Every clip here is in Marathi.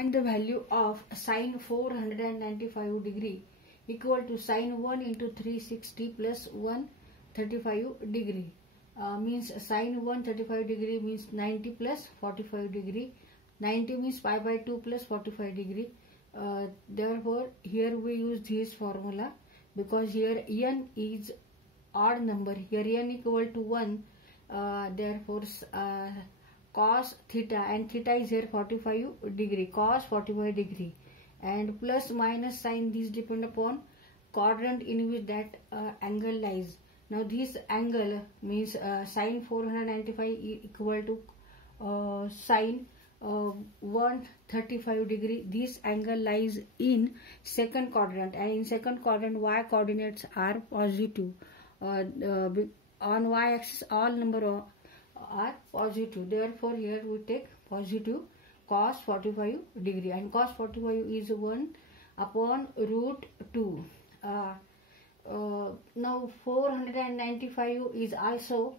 Find the value of sine 495 degree equal to sine 1 into 360 plus 135 degree. Means sine 135 degree means 90 plus 45 degree. 90 means pi by 2 plus 45 degree. Therefore, here we use this formula because here n is odd number. Here n equal to 1. Therefore, cos theta, and theta is here 45 degree, cos 45 degree, and plus minus sign, these depend upon quadrant in which that angle lies. Now this angle means sine 495 equal to sine 135 degree. This angle lies in second quadrant, and in second quadrant y coordinates are positive. On y axis all number are positive. Therefore, here we take positive cos 45 degree, and cos 45 is 1 upon root 2. Now 495 is also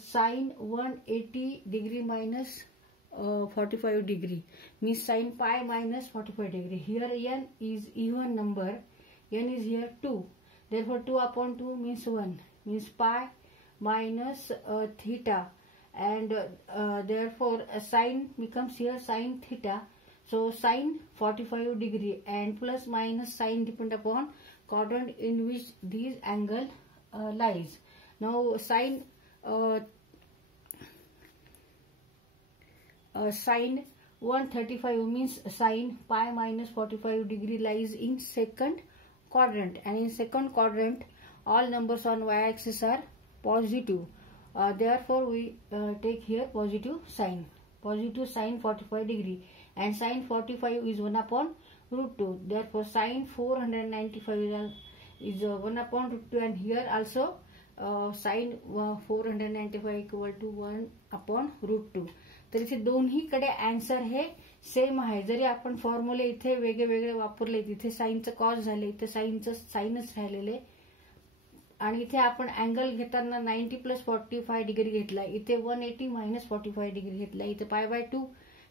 sine 180 degree minus 45 degree, means sine pi minus 45 degree. Here n is even number, n is here 2. Therefore, 2 upon 2 means 1, means pi minus theta, and therefore sine becomes here sine theta. So sine 45 degree and plus minus sign depend upon quadrant in which this angle lies. Now sine sine 135 means sine pi minus 45 degree lies in second quadrant, and in second quadrant all numbers on y-axis are positive. Therefore, we take here positive sine 45 degree, and sine 45 is 1 upon root 2. Therefore, sine 495 is 1 upon root 2, and here also sine 495 equal to 1 upon root 2. तर इथे दोन्हीकडे आन्सर हे सेम आहे. जरी आपण फॉर्म्युले इथे वेगळे वेगळे वापरले, तिथे साइनचं कॉस झाले, इथे साइनचं साइनच राहिलेले, आणि इथे आपण अँगल घेताना 90 प्लस 45 डिग्री घेतला, इथे 180 मायनस 45 डिग्री घेतला, इथे पाय बाय 2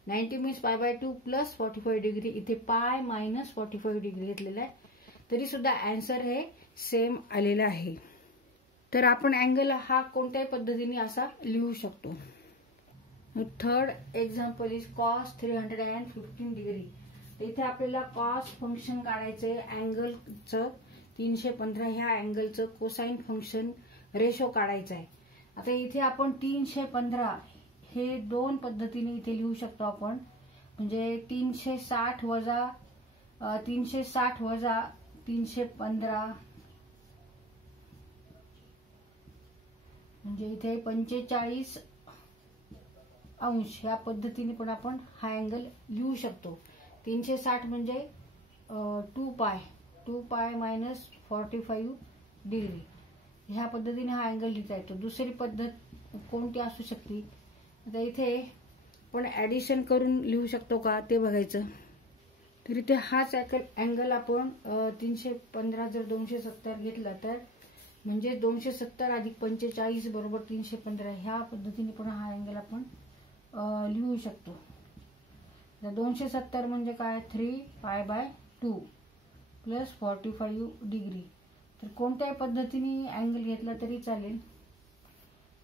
90 मीन्स पाय बाय 2 प्लस 45 डिग्री, इथे पाय मायनस 45 डिग्री घेतलेला आहे, तरी सुद्धा आन्सर हे सेम आलेला आहे. तर आपण अँगल हा कोणत्याही पद्धतीने असा लिहू शकतो. Third example is cos 315 degree. इथे आपल्याला कॉस फंक्शन काढायचे, अँगलचं 315 ह्या अँगलचं कोसाइन फंक्शन रेशो काढायचं आहे. आता इथे आपण 315 हे दोन पद्धतीने इथे लिहू शकतो आपण, म्हणजे 360 वजा 315 म्हणजे इथे 45 अंश ह्या पद्धतीने पण आपण हा अँगल लिहू शकतो. 360 म्हणजे 2 पाय मायनस 45 डिग्री ह्या पद्धतीने हा अँगल लिहिता येतो. दुसरी पद्धत कोणती असू शकते, आता इथे आपण ऍडिशन करून लिहू शकतो का ते बघायचं. तर इथे हाच अँगल आपण 315 जर 270 घेतला तर म्हणजे 270 अधिक 45 बरोबर 315 ह्या पद्धतीने पण हा अँगल आपण लिहू शकतो. 270 म्हणजे काय, 3 पाय बाय 2 प्लस 45 डिग्री. तर कोणत्याही पद्धतीने अँगल घेतला तरी चालेल.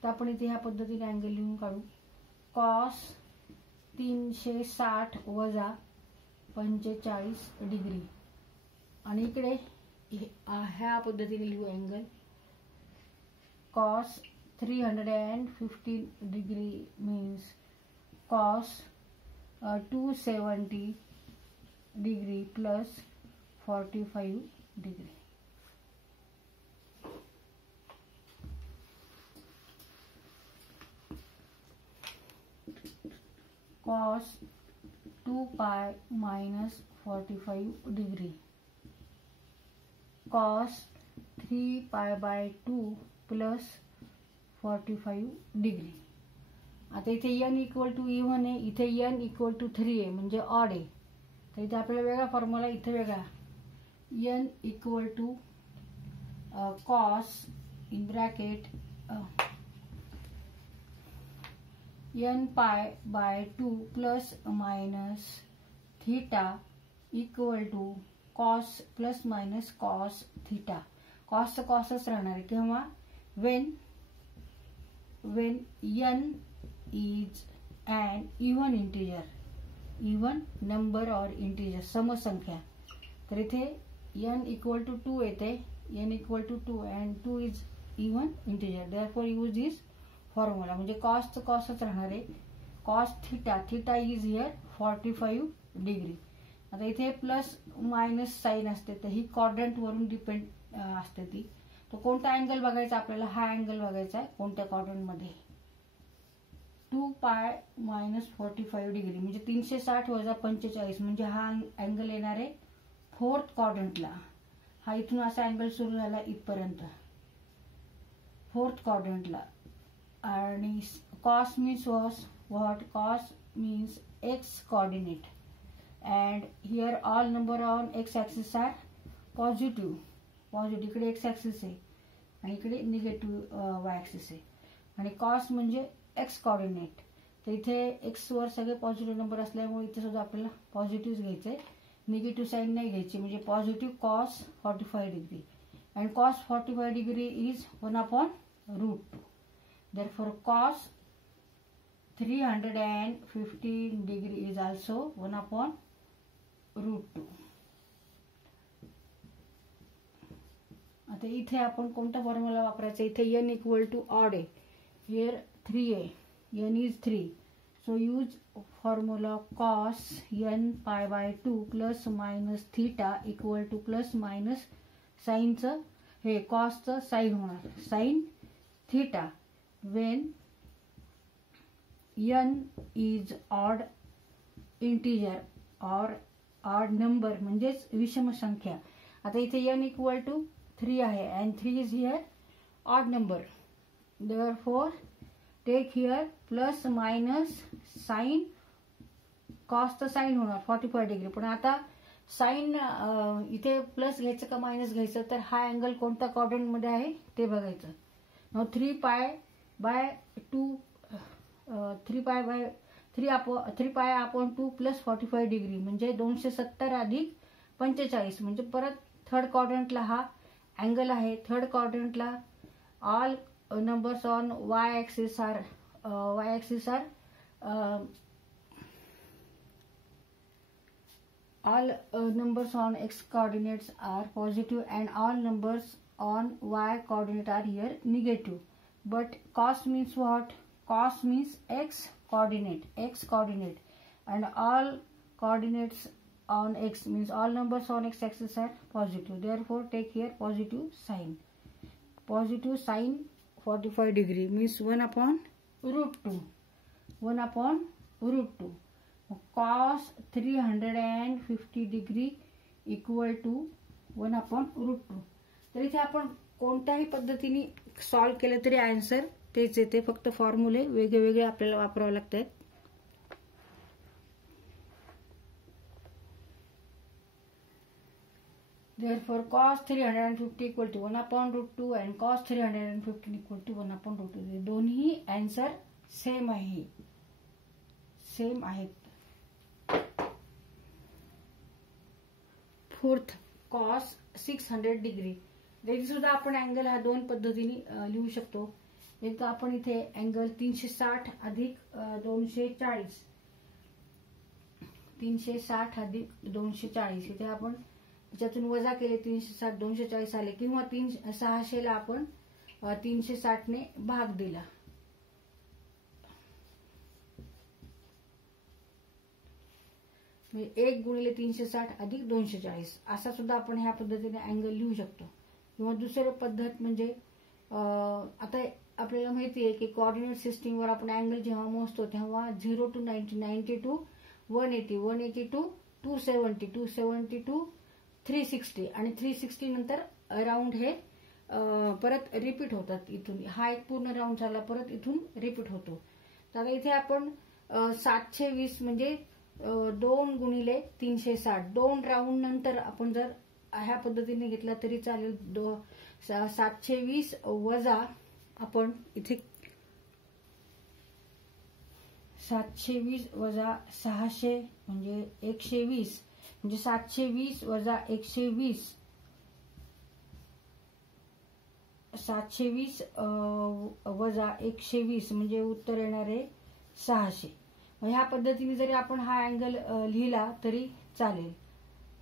तर आपण इथे ह्या पद्धतीने अँगल लिहून काढू. कॉस 360 वजा 45 डिग्री, आणि इकडे ह्या पद्धतीने लिहू angle cos 315 degree means cos 270 degree plus 45 degree. cos 2 pi minus 45 degree, cos 3 पाय बाय 2 प्लस 45 डिग्री. आता इथे n इक्वल टू इव्हन आहे, इथे n इक्वल टू 3 आहे म्हणजे ऑड आहे. तर इथे आपल्याला वेगळा फॉर्म्युला, इथे वेगळा n equal to cos in bracket n pi by 2 plus minus theta equal to cos plus minus cos theta. कॉसचं कॉसच राहणार आहे किंवा when n is an even integer, even number or integer, समसंख्या. तर इथे n equal to 2 येते, n equal to 2 and 2 is even integer, therefore use this formula. म्हणजे कॉसचं कॉसच राहणार आहे. Cos theta, theta is here 45 degree. आता इथे प्लस मायनस साईन असते तर ही क्वाड्रंट वरून डिपेंड असते ती. तो कोणता अँगल बघायचा आपल्याला, हा अँगल बघायचा आहे कोणत्या क्वाड्रंट मध्ये. 2 पाय मायनस 45 डिग्री म्हणजे 360 वजा 45 म्हणजे हा अँगल येणार आहे फोर्थ क्वाड्रंटला. हा इथून असा अँगल सुरू झाला इथपर्यंत फोर्थ क्वाड्रंटला. आणि cos means what, cos means X coordinate and here all number on x axis are positive. इकडे x axis आहे आणि इकडे निगेटिव्ह y axis आहे. आणि cos म्हणजे x कोऑर्डिनेट. तर इथे x वर सगळे पॉझिटिव्ह नंबर असल्यामुळे इथे सुद्धा आपल्याला पॉझिटिव्ह घ्यायचे, निगेटिव्ह साईन नाही घ्यायची. म्हणजे positive cos 45 degree and cos 45 degree is 1/√2. therefore cos 315 degree is also 1/√2. आता इथे आपण कोणता फॉर्म्युला वापरायचा, इथे n इक्वल टू ऑड आहे, हिअर 3 आहे, n is 3. So use formula cos n pi by 2 plus minus theta equal to plus minus साईनचं हे कॉसचं साईन होणार, sine theta when n is odd integer और ऑड नंबर म्हणजेच विषम संख्या. आता इथे n इक्वल टू 3 आहे and 3 is here odd number, therefore take here plus minus sin, cos चा साइन होणार 45 डिग्री. पण आता साइन इथे प्लस घ्यायचं का मायनस घ्यायचं, तर हा अँगल कोणत्या क्वाड्रंट मध्ये आहे ते बघायचं. नाउ 3 पाय बाय 2 प्लस 45 डिग्री म्हणजे 270 अधिक 45 म्हणजे परत थर्ड क्वाड्रंटला हा अँगल आहे. थर्ड क्वाड्रंटला all numbers on Y axis are all numbers on x coordinates are positive and all numbers on y coordinate are here negative. But cos means what? Cos means x coordinate and all coordinates on x means all numbers on x axis are positive, therefore take here positive sign 45 degree means 1/√2. cos 350 degree equal to 1/√2. तर इथे आपण कोणत्याही पद्धतीने सॉल्व केलं तरी आन्सर तेच येते, फक्त फॉर्म्युले वेगवेगळे आपल्याला वापरावे लागतात. Therefore cos 350 equal to 1/√2 and cos 315 equal to 1/√2. दोन्ही आन्सर सेम आहेत. Fourth cos 600 degree. इथे सुद्धा आपण अँगल हा दोन पद्धतीने लिहू शकतो. एक तर आपण इथे अँगल 360 अधिक 240 इथे आपण त्याच्यातून वजा केले 360 240 आले किंवा 600 ला आपण 360 ने भाग दिला. म्हणजे 1 गुणिले 360 अधिक 240 असा सुद्धा आपण ह्या पद्धतीने अँगल लिहू शकतो. किंवा दुसरी पद्धत म्हणजे आता आपल्याला माहिती आहे की कोऑर्डिनेट सिस्टीमवर आपण अँगल जेव्हा मोजतो तेव्हा 0 to 90, 90 to 180, 180 to 270, 270 to 360 आणि 360 नंतर राऊंड हे परत रिपीट होतात. इथून हा एक पूर्ण राऊंड झाला, परत इथून रिपीट होतो. तर इथे आपण 720 म्हणजे 2 गुणिले 360 2 राऊंड नंतर आपण जर ह्या पद्धतीने घेतला तरी चालेल. 720 वजा आपण इथे 720 वजा 600 म्हणजे 120, म्हणजे 720 वजा 120, 720 वजा 120 म्हणजे उत्तर येणार आहे 600. ह्या पद्धतीने जरी आपण हा अँगल लिहिला तरी चालेल.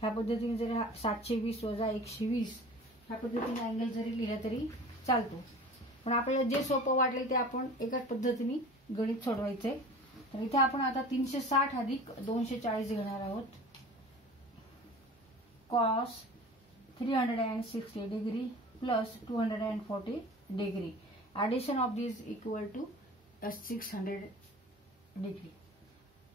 ह्या पद्धतीने जरी 720 वजा 120 ह्या पद्धतीने अँगल जरी लिहिला तरी चालतो. पण आपल्याला जे सोपं वाटलं ते आपण एकाच पद्धतीने गणित सोडवायचंय. तर इथे आपण आता 360 अधिक 240 घेणार आहोत. cos 360 degree plus 240 degree. Addition of this equal to 600 degree.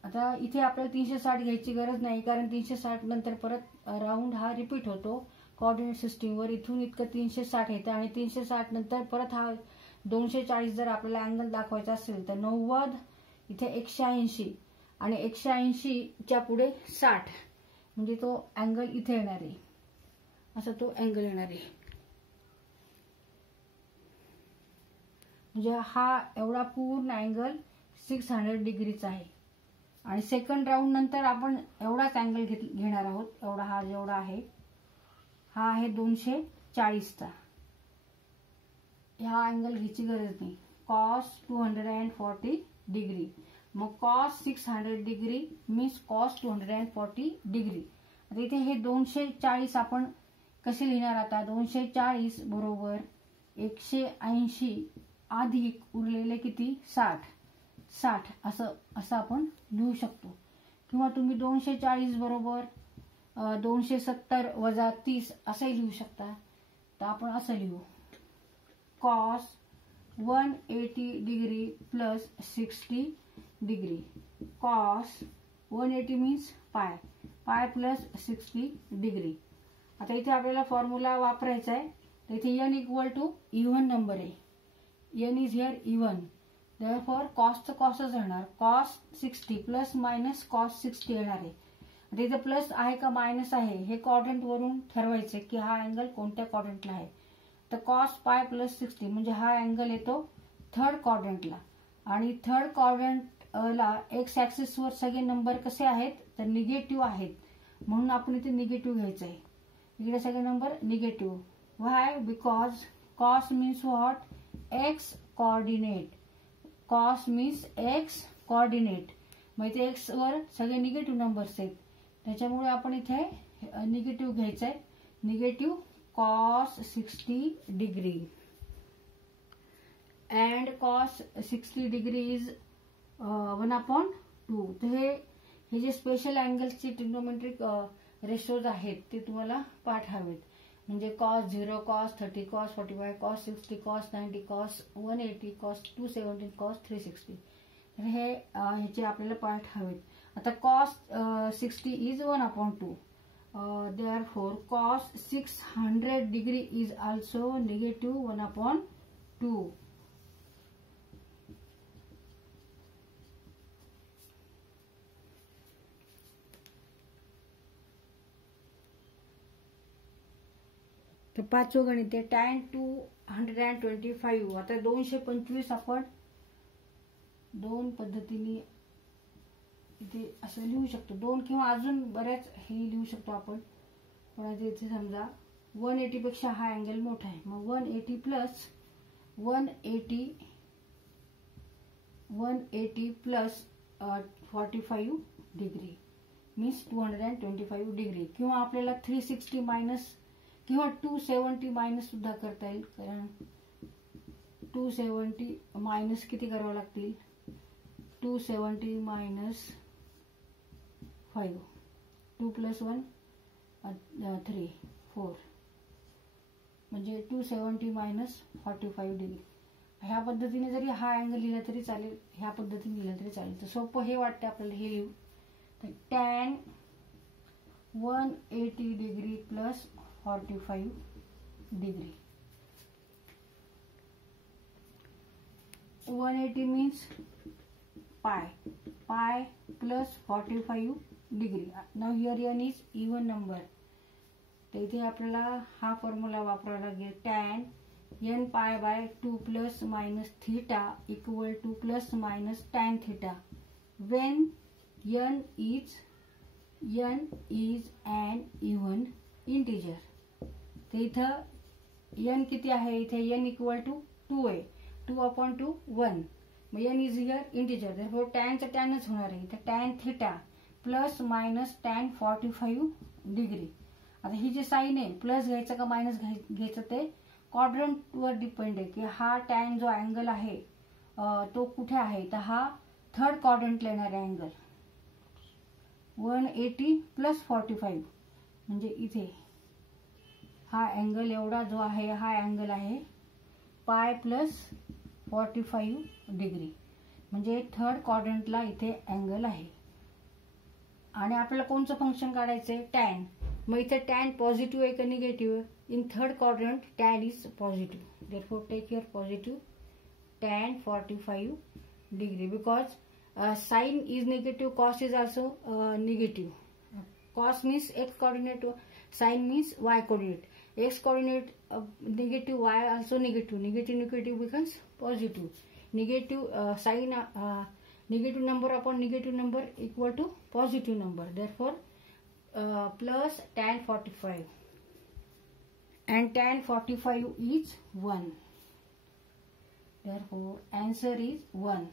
आता इथे आपल्याला 360 घ्यायची गरज नाही, कारण 360 नंतर परत राऊंड हा रिपीट होतो कोऑर्डिनेट सिस्टीमवर. इथून इतकं 360 येतं आणि 360 नंतर परत हा 240 जर आपल्याला अँगल दाखवायचा असेल तर 90, इथे 180 आणि 180च्या पुढे 60 म्हणजे तो अँगल इथे येणार आहे. असा तो अँगल येणार आहे. म्हणजे हा एवढा पूर्ण अँगल 600 डिग्रीचा आहे. आणि सेकंड राऊंड नंतर आपण एवढाच अँगल घेणार आहोत. एवढा हा जेवढा आहे हा आहे 240चा. हा अँगल घ्यायची गरज नाही. cos 240 degree. मग cos 600 degree means cos 240 degree. आता इथे हे 240 आपण कसे लिहिणार आता? 240 बरोबर 180 अधिक उरलेले किती 60 असं आपण लिहू शकतो. किंवा तुम्ही 240 बरोबर 270 वजा 30 असंही लिहू शकता. तर आपण असं लिहू cos 180 degree plus 60 degree. cos 180 means pi plus 60 degree. आता इथे आपल्याला फॉर्म्युला वापरायचा आहे. तर इथे n equal to even number आहे. n is here even. Therefore कॉसचं कॉसच राहणार. cos 60 प्लस मायनस cos 60 येणार आहे. आता इथे प्लस आहे का मायनस आहे हे क्वाड्रंट वरून ठरवायचं की हा अँगल कोणत्या क्वाड्रंटला आहे. तर cos पाय प्लस 60 म्हणजे हा अँगल येतो थर्ड क्वाड्रंटला. आणि थर्ड क्वाड्रंटला एक्स ॲक्सिसवर सगळे नंबर कसे आहेत तर निगेटिव्ह आहेत, म्हणून आपण इथे निगेटिव्ह घ्यायचं आहे. इकडे सगळे number negative. Why? Because cos means what? X coordinate. cos means X coordinate. मग इथे एक्स वर सगळे निगेटिव्ह नंबर्स आहेत, त्याच्यामुळे आपण इथे निगेटिव्ह घ्यायचं आहे. Negative cos 60 degree. And cos 60 degree is 1/2. तर हे जे स्पेशल अँगल्सचे ट्रिग्नोमेट्रिक रेशोज आहेत ते तुम्हाला पाठ हवेत. म्हणजे cos 0, cos 30, cos 45, cos 60, cos 90, cos 180, cos 270, cos 360. तर ह्याचे आपल्याला पाठ हवेत. आता cos 60 is 1/2. therefore cos 600 degree is also negative 1/2. तर पाचवं गणित आहे tan 225. आता 225 आपण दोन पद्धतीने इथे असं लिहू शकतो. दोन किंवा अजून बऱ्याच हे लिहू शकतो आपण. पण इथे समजा 180 पेक्षा हा अँगल मोठा आहे. मग 180 plus 180 plus 45 degree means 225 degree. किंवा आपल्याला 360 मायनस किंवा 270 मायनस सुद्धा करता येईल. कारण 270 मायनस किती करावं लागतील? 270 मायनस 5. 2 प्लस 1 3 4 म्हणजे 270 मायनस 45 डिग्री. ह्या पद्धतीने जरी हा अँगल लिहिला तरी चालेल, ह्या पद्धतीने लिहिला तरी चालेल. तर सोपं हे वाटतं आपल्याला हे लिहू. तर tan 180 degree plus 45 degree. 180 means pi plus 45 degree. Now here n is even number. तर इथे आपल्याला हा फॉर्म्युला वापरावा लागेल. tan n pi by 2 plus minus theta equal to plus minus tan theta. when n is an even integer. तर इथं n किती आहे, इथे n इक्वल टू 2 आहे, 2/2 1. मग n is here integer, therefore tan चं टॅनच होणार आहे. तर tan theta plus minus tan 45 degree. आता ही जी साईन आहे प्लस घ्यायचं का मायनस घ्यायचं ते क्वाड्रंटवर डिपेंड आहे की हा tan जो अँगल आहे तो कुठे आहे. तर हा थर्ड क्वाड्रंटला येणारा अँगल 180 प्लस 45 म्हणजे इथे हा अँगल एवढा जो आहे हा अँगल आहे पाय प्लस 45 डिग्री, म्हणजे थर्ड क्वाड्रंटला इथे अँगल आहे. आणि आपल्याला कोणचं फंक्शन काढायचंय, टॅन. मग इथे टॅन पॉझिटिव्ह आहे का negative. In third quadrant tan is positive, therefore take your positive tan 45 degree because sin is negative, cos is also negative. Cos means x coordinate, sin means y coordinate. X coordinate negative, y also negative. Negative becomes positive. Negative sin negative number upon negative number equal to positive number. Therefore plus tan 45 and tan 45 is 1. Therefore answer is 1.